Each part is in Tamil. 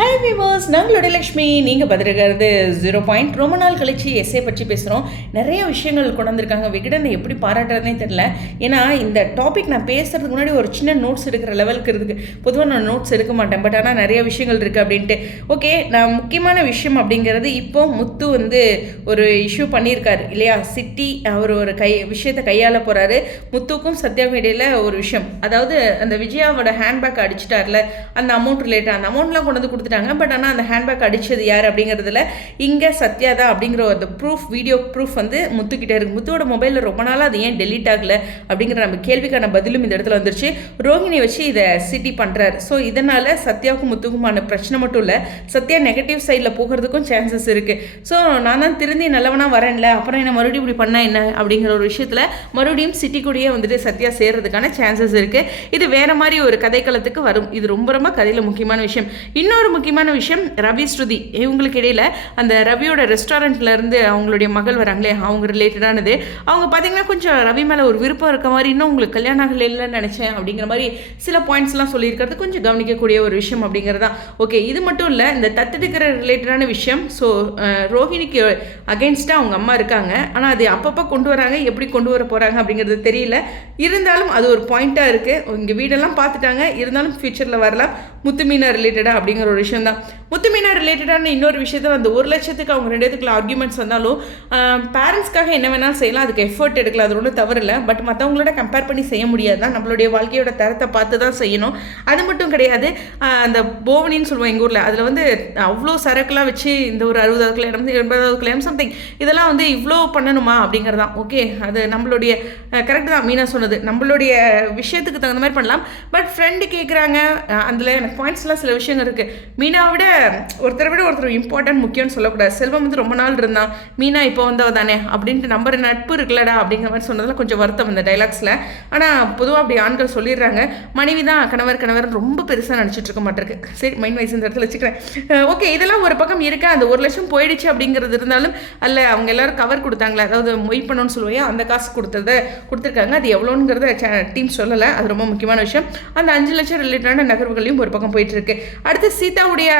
Hi viewers, நாங்களோட Lakshmi. நீங்கள் பதிருக்கிறது 0 ரொம்ப நாள் கழிச்சு எஸ்ஏ பற்றி பேசுகிறோம். நிறைய விஷயங்கள் கொண்டு வந்திருக்காங்க. விகடனை எப்படி பாராட்டுறதுனே தெரில. ஏன்னா இந்த டாபிக் நான் பேசுகிறதுக்கு முன்னாடி ஒரு சின்ன நோட்ஸ் எடுக்கிற லெவலுக்கு இருக்குது. பொதுவாக நான் நோட்ஸ் எடுக்க மாட்டேன், பட் ஆனால் நிறைய விஷயங்கள் இருக்குது அப்படின்ட்டு. ஓகே, நான் முக்கியமான விஷயம் அப்படிங்கிறது இப்போ முத்து ஒரு இஷ்யூ பண்ணியிருக்காரு இல்லையா? சிட்டி அவர் ஒரு விஷயத்தை கையாள போகிறாரு. முத்துக்கும் சத்யாவுக்கும் இடையில் ஒரு விஷயம், அதாவது அந்த விஜயாவோட ஹேண்ட்பேக் அடிச்சிட்டார்ல, அந்த அமௌண்ட் ரிலேட்டட், அந்த அமௌண்ட்லாம் கொண்டு வந்து கொடுத்துட்டாங்க. பட் ஆனால் அந்த ஹேண்ட்பேக் அடித்தது யார் அப்படிங்கிறதுல இங்கே சத்யா தான் அப்படிங்கிற ஒரு வீடியோ ப்ரூஃப் முத்துக்கிட்டே இருக்குது. முத்துவோட மொபைலில் ரொம்ப நாளாக அது ஏன் டெலீட் ஆகலை அப்படிங்கிற நம்ம கேள்விக்கான பதிலும் இந்த இடத்துல வந்துருச்சு. ரோஹிணி வச்சு இதை சிட்டி பண்ணுறாரு. ஸோ இதனால் சத்யாவுக்கும் முத்துக்குமான பிரச்சனை மட்டும் இல்லை, சத்யா நெகட்டிவ் சைடில் போகிறதுக்கும் சான்சஸ் இருக்குது. ஸோ நான் தான் திருந்தி நல்லவனாக வரேன்ல, அப்புறம் என்ன மறுபடியும் இப்படி பண்ணால் என்ன அப்படிங்கிற ஒரு விஷயத்தில் மறுபடியும் சிட்டி கூடயே சத்யா சேர்றதுக்கான சான்சஸ் இருக்குது. இது வேற மாதிரி ஒரு கதைக்களத்துக்கு வரும். இது ரொம்ப ரொம்ப கதையில் முக்கியமான விஷயம். இன்னொரு முக்கியமான விஷயம், ரவி ஸ்ருதி இவங்களுக்கு இடையில் அந்த ரவியோட ரெஸ்டாரண்ட்ல இருந்து அவங்களுடைய மகள் வராங்களே, அவங்க ரிலேட்டடானது. அவங்க பார்த்தீங்கன்னா கொஞ்சம் ரவி மேலே ஒரு விருப்பம் இருக்க மாதிரி, இன்னும் உங்களுக்கு கல்யாணம் ஆகல இல்லைன்னு நினச்சேன் அப்படிங்கிற மாதிரி சில பாயிண்ட்ஸ்லாம் சொல்லியிருக்கிறது கொஞ்சம் கவனிக்கக்கூடிய ஒரு விஷயம் அப்படிங்கிறதா. ஓகே, இது மட்டும் இல்லை, இந்த தத்தெடுக்கிற ரிலேட்டடான விஷயம். ஸோ ரோஹிணிக்கு அகெயின்ஸ்டாக அவங்க அம்மா இருக்காங்க, ஆனால் அது அப்பப்போ கொண்டு வராங்க, எப்படி கொண்டு வர போகிறாங்க அப்படிங்கிறது தெரியல. இருந்தாலும் அது ஒரு பாயிண்ட்டாக இருக்குது. இங்கே வீடெல்லாம் பார்த்துட்டாங்க, இருந்தாலும் ஃபியூச்சரில் வரலாம். முத்துமீனா ரிலேட்டடாக அப்படிங்கிற ஒரு விஷயம் தான். முத்துமீனா ரிலேட்டடான இன்னொரு விஷயத்தில் அந்த 1 லட்சத்துக்கு அவங்க 2 பேத்துக்குள்ள ஆர்கியூமெண்ட்ஸ் வந்தாலும் பேரண்ட்ஸ்க்காக என்ன வேணாலும் செய்யலாம், அதுக்கு எஃபர்ட் எடுக்கலாம், அது ஒன்றும் தவறு இல்லை. பட் மற்றவங்களோட கம்பேர் பண்ணி செய்ய முடியாது தான், நம்மளுடைய வாழ்க்கையோட தரத்தை பார்த்து தான் செய்யணும். அது மட்டும் கிடையாது, அந்த போவனின்னு சொல்லுவோம் எங்கள் ஊரில், அதில் அவ்வளோ சரக்குலாம் வச்சு இந்த ஒரு 60வது கல்யாணம் 80வது கல்யாணம் சம்திங் இதெல்லாம் இவ்வளோ பண்ணணுமா அப்படிங்கிறதான். ஓகே, அது நம்மளுடைய கரெக்டு தான் மீனா சொன்னது, நம்மளுடைய விஷயத்துக்கு தகுந்த மாதிரி பண்ணலாம். பட் ஃப்ரெண்டு கேட்குறாங்க, அதில் எனக்கு பாயிண்ட்ஸ்லாம் சில விஷயங்கள் இருக்குது. மீனாவை விட ஒருத்தர் இம்பார்ட்டன்ட் முக்கியம்னு சொல்லக்கூடாது. செல்வம் ரொம்ப நாள் இருந்தான், மீனா இப்போ வந்தவ தானே அப்படின்ட்டு நம்பர் நட்பு இருக்குல்லடா அப்படிங்கிற மாதிரி சொன்னதில் கொஞ்சம் வருத்தம் இந்த டைலாக்ஸில். ஆனால் பொதுவாக அப்படி ஆண்கள் சொல்லிடுறாங்க. மனைவி தான் கணவர் ரொம்ப பெருசாக நினச்சிட்டு இருக்க மாட்டிருக்கு. சரி, மைண்ட் வைஸ் இந்த இடத்துல வச்சுக்கிறேன். ஓகே, இதெல்லாம் ஒரு பக்கம் இருக்கா. அந்த 1 லட்சம் போயிடுச்சு அப்படிங்கிறது இருந்தாலும் அல்ல, அவங்க எல்லாரும் கவர் கொடுத்தாங்களே, அதாவது மொய் பண்ணணும்னு சொல்லுவோம், அந்த காசு கொடுத்துருக்காங்க. அது எவ்வளோங்கிறத டீம் சொல்லலை. அது ரொம்ப முக்கியமான விஷயம். அந்த 5 லட்சம் ரிலேட்டடான நகர்வுகளையும் ஒரு பக்கம் போயிட்டு இருக்கு. அடுத்து சீதாவுடைய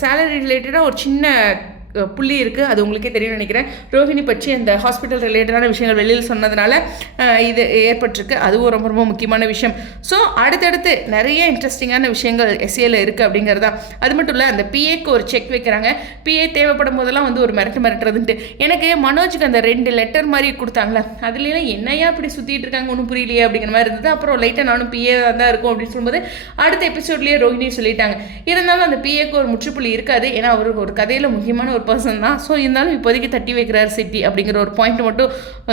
சேலரி ரிலேட்டடாக ஒரு சின்ன புள்ளி இருக்குது, அது உங்களுக்கே தெரியும்னு நினைக்கிறேன். ரோஹிணி பற்றி அந்த ஹாஸ்பிட்டல் ரிலேட்டடான விஷயங்கள் வெளியில் சொன்னதுனால இது ஏற்பட்டிருக்கு. அதுவும் ரொம்ப ரொம்ப முக்கியமான விஷயம். ஸோ அடுத்தடுத்து நிறைய இன்ட்ரெஸ்டிங்கான விஷயங்கள் எஸ்ஏல இருக்குது அப்படிங்கிறதா. அது மட்டும் இல்லை, அந்த பிஏக்கு ஒரு செக் வைக்கிறாங்க. பிஏ தேவைப்படும் போதெல்லாம் ஒரு மிரட்டுறதுன்ட்டு. எனக்கு மனோஜுக்கு அந்த 2 லெட்டர் மாதிரி கொடுத்தாங்களே, அதுலாம் என்னையா இப்படி சுற்றிட்டு இருக்காங்க, ஒன்றும் புரியலையே அப்படிங்கிற மாதிரி இருந்தது. அப்புறம் லைட்டாக நானும் பிஏ தான் இருக்கும் அப்படின்னு சொல்லும்போது அடுத்த எபிசோட்லேயே ரோஹிணி சொல்லிட்டாங்க. இருந்தாலும் அந்த பிஏக்கு ஒரு முற்றுப்புள்ளி இருக்காது, ஏன்னா அவர் ஒரு கதையில் முக்கியமான ஒரு பர்சன் தான். ஸோ இருந்தாலும் இப்போதைக்கு தட்டி வைக்கிறார் சிட்டி அப்படிங்கிற ஒரு பாயிண்ட் மட்டும்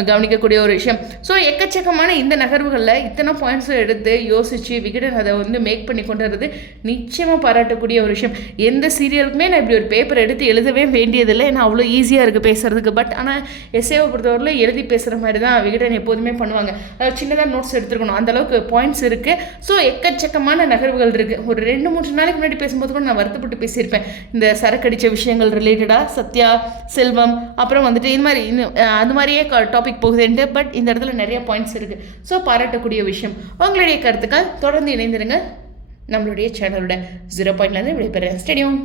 கவனிக்கக்கூடிய ஒரு விஷயம். ஸோ எக்கச்சக்கமான இந்த நகர்வுகளில் இத்தனை பாயிண்ட்ஸும் எடுத்து யோசித்து விகடன் அதை மேக் பண்ணி கொண்டு வர்றது நிச்சயமாக பாராட்டக்கூடிய ஒரு விஷயம். எந்த சீரியலுக்குமே நான் இப்படி ஒரு பேப்பர் எடுத்து எழுதவே வேண்டியதில்லை, ஏன்னா அவ்வளோ ஈஸியாக இருக்குது பேசுகிறதுக்கு. பட் ஆனால் எஸ்ஏவை பொறுத்தவரையில் எழுதி பேசுகிற மாதிரி தான் விகடன் எப்போதுமே பண்ணுவாங்க. சின்னதாக நோட்ஸ் எடுத்துருக்கணும், அந்தளவுக்கு பாயிண்ட்ஸ் இருக்குது. ஸோ எக்கச்சக்கமான நகர்வுகள் இருக்குது. ஒரு 2-3 நாளைக்கு முன்னாடி பேசும்போது கூட நான் வருத்தப்பட்டு பேசியிருப்பேன், இந்த சரக்கடித்த விஷயங்கள் ரிலேட்டடாக சத்யா, செல்வம், அப்புறம் இது மாதிரி அது மாதிரியே டாபிக் போகுதுன்ட்டு. பட் இந்த இடத்துல நிறைய பாயிண்ட்ஸ் இருக்குது. ஸோ பாராட்டக்கூடிய விஷயம். உங்களுடைய கருத்துக்கள் தொடர்ந்து இணைந்திருங்க நம்மளுடைய சேனலோட 0 விடைபெற ஸ்டேடியம்.